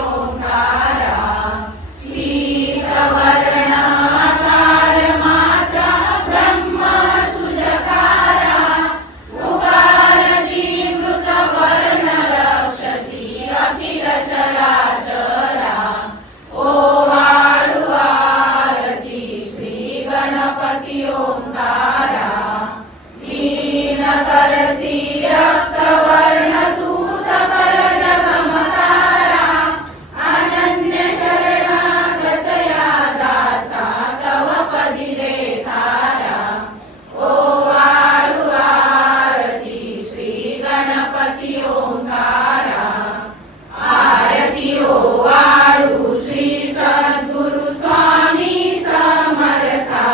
ओंकारा पीतवर्ण आकार मात्रा ब्रह्म सुजकारा उकार जीवृत वर्ण रक्षसी अखिल चराचरा ओवाळू आरती श्री गणपती ओंकारा लीन करसी रक्तवर्ण तू सकल जगमतारा अनन्य शरणागत या दासा तव पदी देतारा ओवाळू आरती श्री गणपती ओंकारा आरती ओवाळू श्री सद्गुरु स्वामी समर्था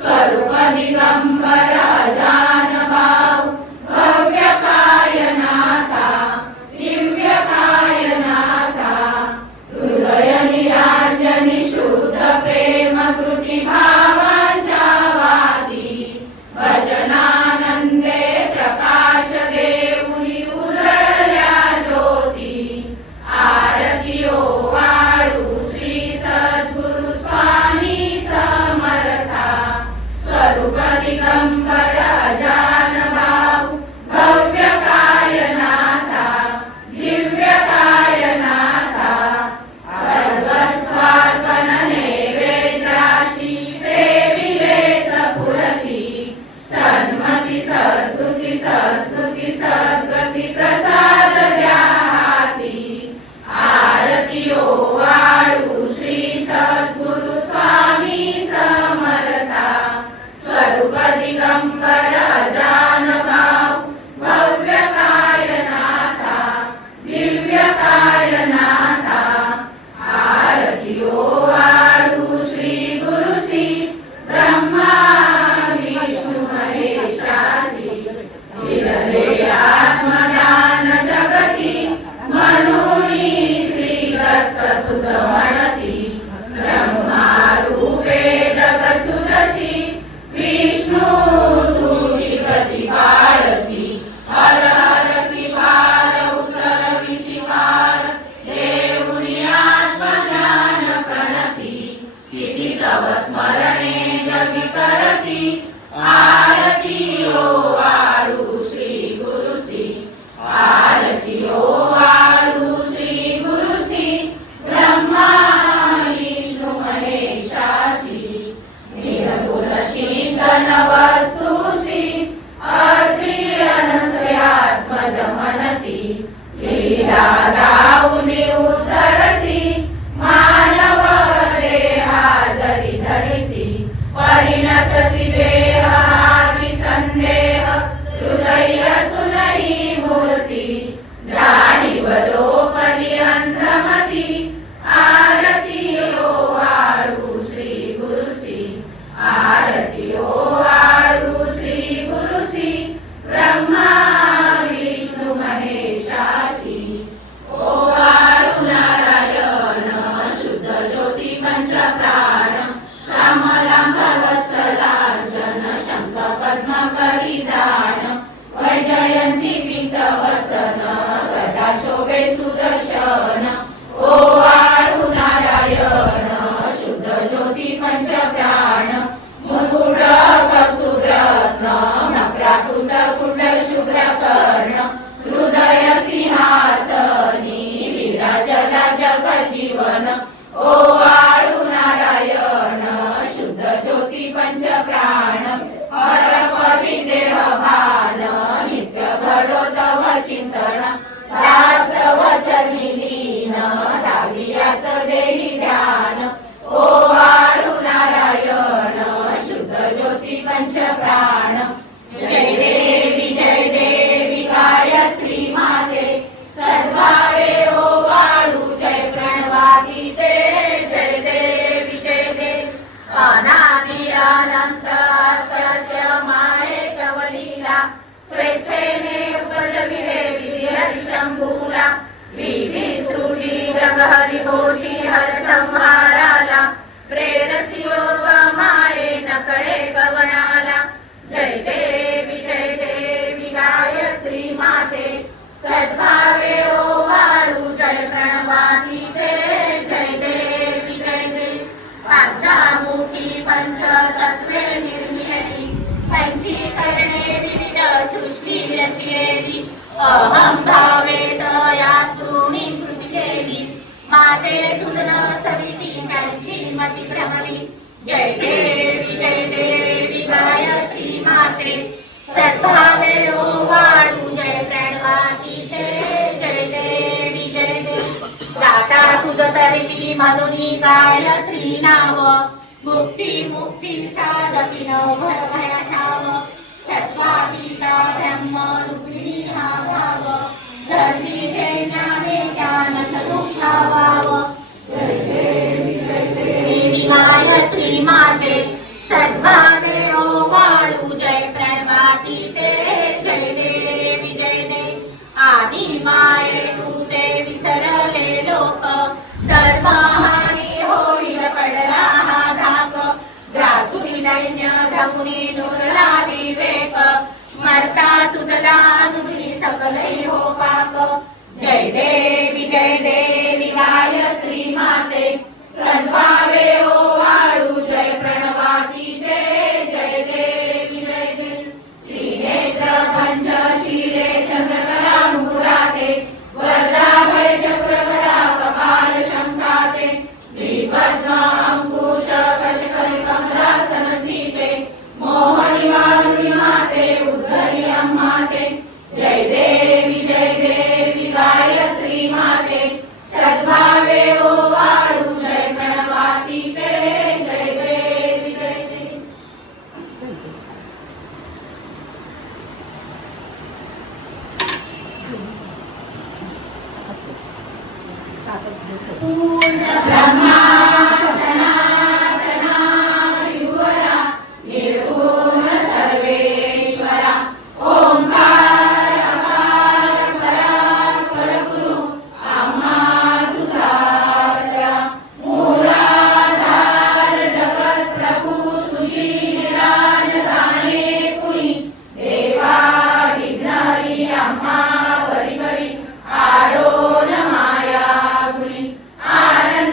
स्वरूप दिगंबर जानभाव भव्य कायनाथा दिव्य कायनाथा हृदय निरांजनी शुद्ध प्रेम कृती भावांच्या वादी भजनानंदे प्रकाश देऊनी उजळल्या ज्योती आरती ओवाळू श्री सद्गुरु स्वामी समर्था स्वरूप दिगंबर जानभाव भव्य कायनाथा दिव्य कायनाथा सर्वस्वार्पण नैवेद्याशी देविलेच पुढती सन्मती सद्गती सद्गती सद्गती प्रसाद द्या हाती आरती ओवाळू श्री सद्गुरु स्वामी समर्था स्वरूप दिगंबर जानभाव भव्य कायनाथा दिव्य कायनाथा आरती ओवाळू श्री गुरुसी ब्रह्मा विष्णू महेशासी विरले आत्मज्ञान जगती म्हणूनी श्री दत्त तुझ म्हणती ब्रह्मा रूपे जग सुजसी विष्णू तुझी प्रतिपालसी हर हरसी पार उतरविसी पार देऊनी आत्मज्ञान प्रणती किती तव स्मरणे जगी करती आरती ओवाळू श्री गुरुसी आरती ओवाळू श्री गुरुसी ब्रह्मा विष्णू महेशासी निर्गुण चिंतन वस्तुसी अद्रियनस्यात्मज मनती लीला दाऊनी उदरसी मानव देहा जरी धरिसी परिणससी देहाची संदेह हृदय सुनई मूर्ती जाणीव लोपली अंधमती आरती ओवाळू श्री गुरुसी आरती ओवाळू श्री गुरुसी ब्रह्मा विष्णू महेशासी ओवाळू नारायण शुद्ध ज्योती पंच प्राण श्यामलांग वत्सलांजन शंख पद्म करी जाण वैजयंती पीत वसन गदा शोभे सुदर्शन ओवाळू नारायण शुद्ध ज्योती पंच प्राण मुकुट कस्तुरत्न मकराकृत कुंडल शुभ्र कर्ण हृदय सिंहासनी विराजला जग जीवन ओवाळू नारायण शुद्ध ज्योती पंच प्राण हर पविदेह भान नित्य घडो तव चिंतन दासव चरणी लीन दावियाच देही ध्यान ओवाळू नारायण शुद्ध ज्योती पंच प्राण जय देवी गायत्री माते सद्भावे ओवाळू जय प्रणवाती ते जय देवी अनादि अनंत अत्यंत माये कवलीला स्वेच्छेने उपजविले विधी शंभूला विधी सृजी जग हरिभोषी हर संहाराला प्रेरसी योग माये नकळे कवणाला जय देवी गायत्री माते सद्भावे ओवाळू जय प्रणवाती अहं भावे तया स्तूणी कृती केली माते तुझन सविती त्यांची मती भ्रमली जय देवी गायत्री माते सद्भावे ओवाळू जय प्रणवाती जय देवी दाता तुझ तरी म्हणून गायत्री नाव मुक्ती मुक्ती साधकी न भय भया ठाव सत्वातीता ब्रह्म रूपिणी हा भाव धरती ज्ञाने ज्ञान सदुःखावाव देवी गायत्री माते सद्भावे ओवाळू जय प्रणवाती जय देवी आदि माये तू ते विसरले लोक धर्महानी होईल पडला हा धाक ग्रासुरी दैन्य भ्रमुनी नुरला विवेक स्मरता तुझला अनुभवी सकलही हो पाक जय देवी गायत्री माते सद्भावे ओवाळू जय प्रणवाती जय देवी त्रिनेत्र पंच शिरे चंद्रकला मुकुटाते वरदाभय चक्र गदा कपाल शंखाते द्विपद्म अंकुश कशकरी कमलासन सीते मोहनी वारुणी माते उद्धरी अम्माते जय देवी गायत्री माते सद्भावे ओवाळू जय प्रणवाती जय देवी पूर्ण ब्रह्मा सनातना विभुरा निर्गुण सर्वेश्वरा ओंकार अकार परात्पर गुरु आम्हा तुझा आसरा मूलाधार जगत प्रभू तुझी निराज जाणे कुणी देवा विघ्नहरी आम्हा वरी वरी आडो न माया गुणी आनंद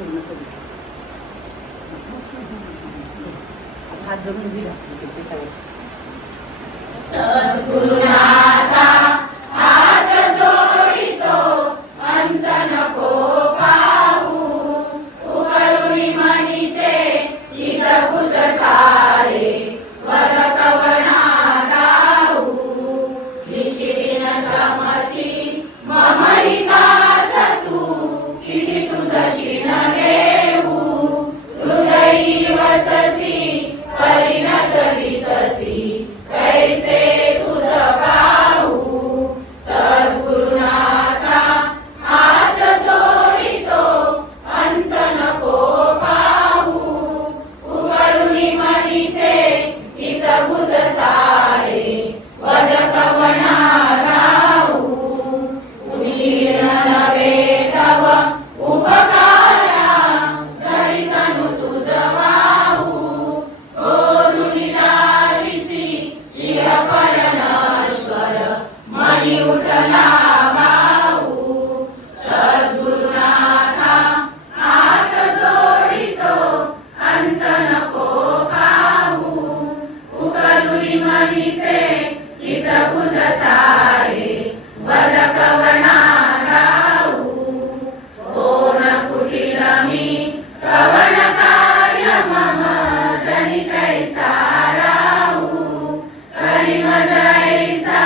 पूर्ण सगळं हात जोडून उभी राहते त्याच्यावर. सद्गुरुनाथा हात जोडितो अंत नको पाहू उकळुनी मनीचे हित गुज सारे वद कवना दाऊ ईशिरीन श्रमसी मम हितार्थ तू किती तुझशी न देऊ हृदयी वससी परिणच दिससी कैसे तुझ पाहू सद्गुरुनाथा हात जोडितो अंत नको पाहू उकळुनी मनीचे हित गुज सारे वद कवना गाऊ उदीर्ण नवे तव उपकारा जरी तनु तुझ वाहू ओरुनी दारिसी इह परनश्वर मनी उठला बाहू सद्गुरुनाथा हात जोडितो अंत नको पाहू उकळुनी मनीचे हित गुज सारे वद कवना गाऊ कोण कुटील मी कवन कार्य मम जनी कैसा राहू करी मज ऐसा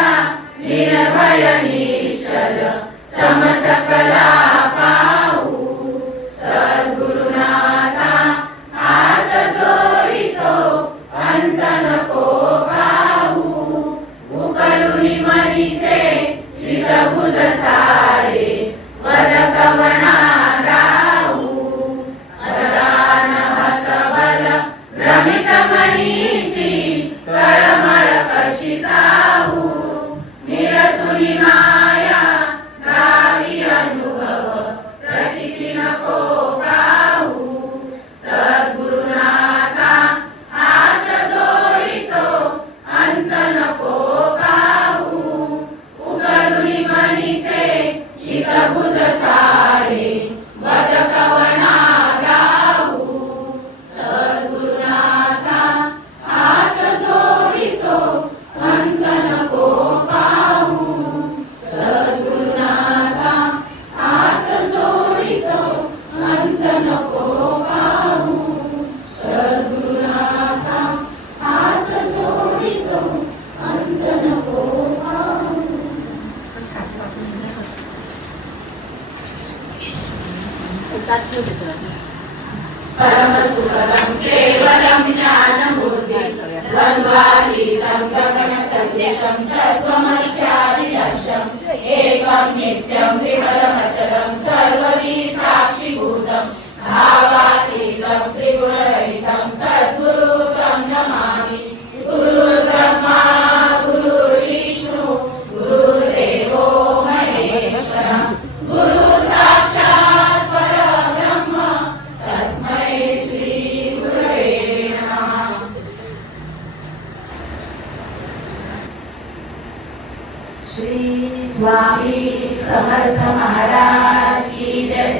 निर्भय निश्चल समसकला पाहू सद्गुरुनाथा हात जोडितो अंत नको पाहू उकळुनी मनीचे हित गुज सारे वद कवना गाऊ अजानहत बल भ्रमित मनीची तळमळ कशी साहू निरसुनी माया गावी अनुभव प्रचिती नको पाहू सद्गुरुनाथा हात जोडितो अंत नको पाहू उकळुनी मनीचे हित गुज सारे वद कवना गाऊ सद्गुरुनाथा हात जोडितो अंत नको पाहू सद्गुरुनाथा हात जोडितो अंत नको पाहू सद्गुरुनाथा हात जोडितो अंत नको पाहू. परमसुखदं केवलं ज्ञानमूर्तिं द्वन्द्वातीतं गगनसदृशं तत्त्वमस्यादिलक्ष्यम् एकं नित्यं विमलमचलं सर्वदी साक्षिभूतं भावातीतं त्रिगुणरहितं सद्गुरुं नमामि. गुरुर्ब्रह्मा गुरुर्विष्णु गुरुर्देवो महेश्वरः गुरु साक्षात् परब्रह्म तस्मै श्री गुरवे नमः. श्री स्वामी समर्थ महाराज की जय.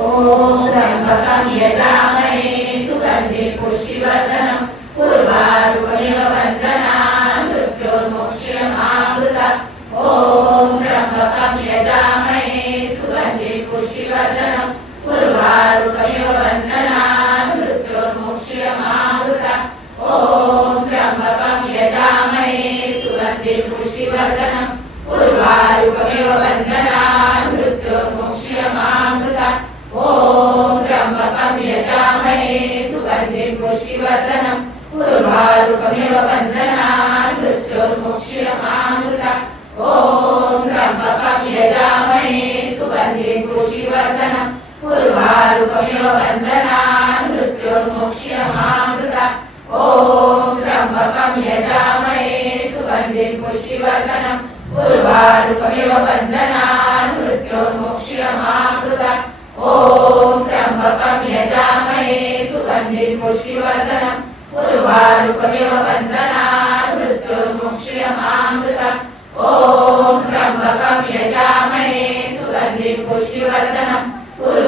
ओम त्र्यंबकं यजामहे सुगन्धिं पुष्टिवर्धनम् उर्वारुकमिव बन्धनान् मृत्योर्मोक्ष्यमामृतात्. ओम त्र्यंबकं यजामहे सुगन्धिं पुष्टिवर्धनम् उर्वारुकमिव बन्धनान् मृत्योर्मोक्ष्यमामृतात्. ओम त्र्यंबकं यजामहे सुगन्धिं पुष्टिवर्धनम् उर्वारुकमिव बन्धनान् मृत्योर्मोक्ष्यमामृतात्. ओम त्र्यंबकं यजामहे सुगन्धिं पुष्टिवर्धनम् उर्वारुकमिव बन्धनान् मृत्योर्मोक्ष्यमामृतात्. ओम त्र्यंबकं यजामहे सुगन्धिं पुष्टिवर्धनम् उर्वारुकमिव बन्धनान् मृत्योर्मोक्ष्यमामृतात्. ओम त्र्यंबकं यजामहे सुगन्धिं पुष्टिवर्धनम् उर्वारुकमिव बन्धनान् मृत्योर्मोक्ष्यमामृतात्. ओम त्र्यंबकं यजामहे सुगन्धिं पुष्टिवर्धनम् उर्वारुकमिव बन्धनान् मृत्योर्मोक्ष्यमामृतात्. ओम त्र्यंबकं यजामहे सुगन्धिं पुष्टिवर्धनम्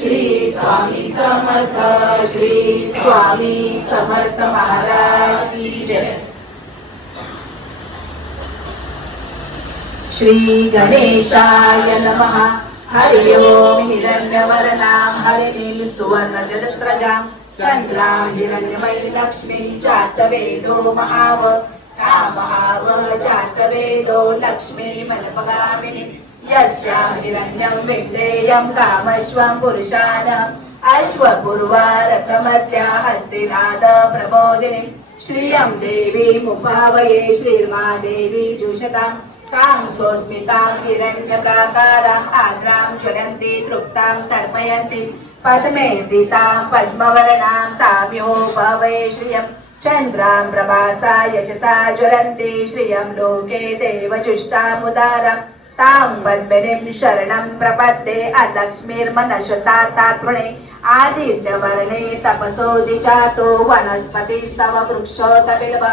श्री स्वामी समर्थ श्री स्वामी समर्थ महाराज की जय. श्री गणेशाय नमः. हरि ओम. हिरण्यवर्णां हरिणीं सुवर्णजलस्रजां चन्द्रां हिरण्यमयी लक्ष्मीं जातवेदो महाव महाव जातवेदो लक्ष्मी मनपगामिनी यस्यां हिरण्यं विद्येयं कामश्वं पुरुषान् अश्वपूर्वा रथमध्या हस्तिनाद प्रबोधिनी श्रियं देवीमुपावये श्रीर्मा देवी जुषतां तां सोऽस्मितां हिरण्यप्राकारां आद्रां ज्वलन्ति तृप्तां तर्पयन्ति पद्मे स्थितां पद्मवर्णां ताम्योपवये श्रियं चन्द्रां प्रभासा यशसा ज्वलन्ति श्रियं लोके देवजुष्टामुदारां तां पद्मिनीं शरणं प्रपद्ये अलक्ष्मीर्मनशता तात्पृणे आदित्यवर्णे तपसोदिजातो वनस्पतिस्तव वृक्षोत बिल्व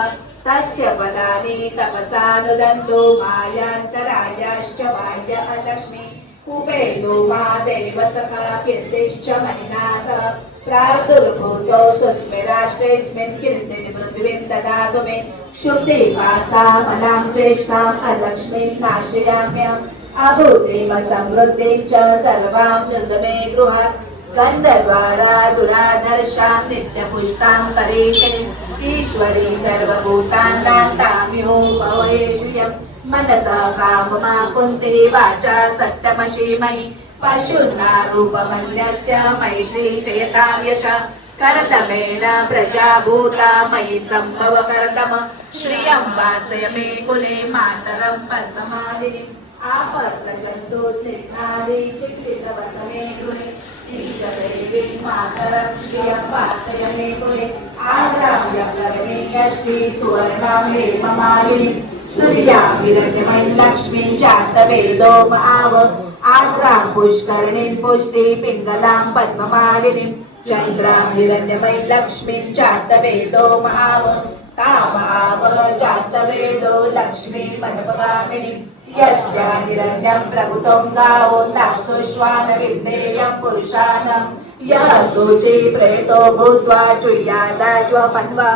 तस्य फलानि तपसानुदन्तो मायान्तरायाश्च बाह्य अलक्ष्मी कुपेदो मा देवसखा कीर्तिश्च महिना सह प्रार्दुर्भूतो सुस्मिराश्रेऽस्मिन् कीर्तिं पृथिवीं ददातु मे क्षुब्धिपासामलां ज्येष्ठाम् अलक्ष्मीं नाशयाम्यहम् अभूतिं समृद्धिं च सर्वां नृतमे गृहात् गन्धद्वारा दुराधर्षां नित्यपुष्टां करेशनीम् ईश्वरी सर्वभूतानां ताम्योपवये श्रियं मनसा काममा कुन्ती वाचा सप्तमशी मयि पशुना रूपमन्यस्य मयि श्रीशयतां यशः करतमेन प्रजाभूता मयि सम्भव करतम श्रियं वासय मे कुले मातरं पद्ममालिनीम् आपस्रजन्तु स्निग्धादि चित्तितवसमे गृहे ईशदेवी मातरं श्रियं वासय मे कुले आद्राव्यकरणीय श्री सुवर्णां हेममालिनीं सूर्यां हिरण्यमयीं लक्ष्मीं जातवेदो महाव आद्रां पुष्करणीं पुष्टि पिङ्गलां पद्ममालिनीं चन्द्रां हिरण्यमयीं लक्ष्मीं जातवेदो महाव तामाव जातवेदो लक्ष्मी मनपगामिनीं यस्या हिरण्यं प्रभुतं गावो दासोश्वान विद्येयं पुरुषानं यः शुचि प्रेतो भूत्वा चुय्यादाज्वपन्वा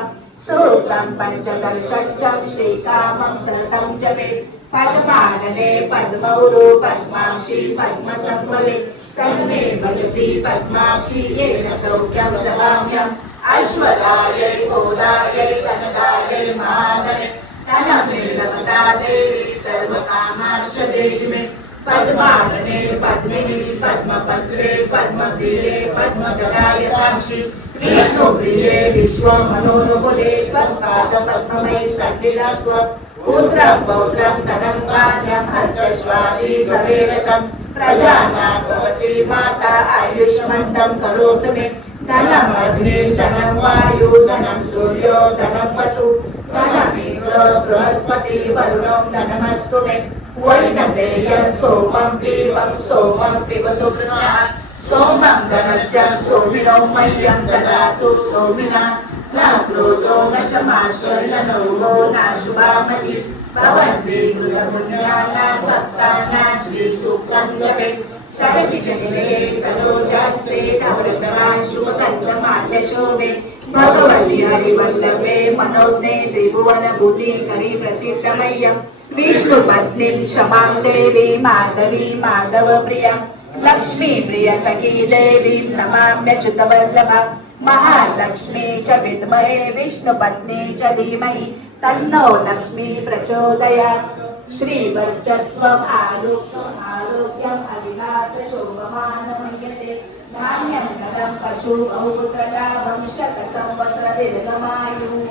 सूक्तं पञ्चदशं श्रीकामं शरणं जपेत् पद्मानने पद्मौरु पद्माक्षी पद्मसम्भवे तन्मे भजसि पद्माक्षी येन सौख्यं ददाम्यहम् अश्वदायै गोदायै कनकायै महाधने धनमे लभता देवी सर्वकामाश्च देहि मे पद्मानने पद्मिनी पद्मपत्रे पद्मप्रिये पद्मगदायताक्षी विष्णुप्रिये विश्वमनोनुकुले त्वत्पादपद्ममे सन्निधस्व पुत्रं पौत्रं धनं धान्यं हर्षश्वादी गवेरकं प्रजानां भवसि माता आयुष्मन्तं करोतु मे धनमग्निर्धनं वायु धनं सूर्यो धनं वसु धनमिन्द्र बृहस्पति वरुणो धनमस्तु मे वैनतेयं सोमं पीवं सोमं पिबतु कृष्णः सोमं धनस्य सोमिनो मह्यं ददातु सोमिना न क्रोधो न च मात्सर्यनौहो न शुभामति भवन्ति कृतपुण्यानां भक्तानां श्रीसूक्तं जपेत् सरसिजनिलये सरोजास्त्रे नवरत्नां शुभकण्ठमाल्यशोभे भगवति हरिवल्लभे मनोज्ञे त्रिभुवनभूतिकरी प्रसिद्धमह्यं विष्णुपत्नीं क्षमां देवी माधवी माधवप्रियां लक्ष्मीप्रिय सखी देवीं नमाम्यच्युतवल्लभा महालक्ष्मी च विद्महे विष्णुपत्नी च धीमहि तन्नो लक्ष्मी प्रचोदयात् श्रीवर्चस्वम् आरोग्यम् अविघातशोभमानमन्यते धान्यं धनं पशु बहुपुत्रलाभं शतसंवत्सरदीर्घमायुः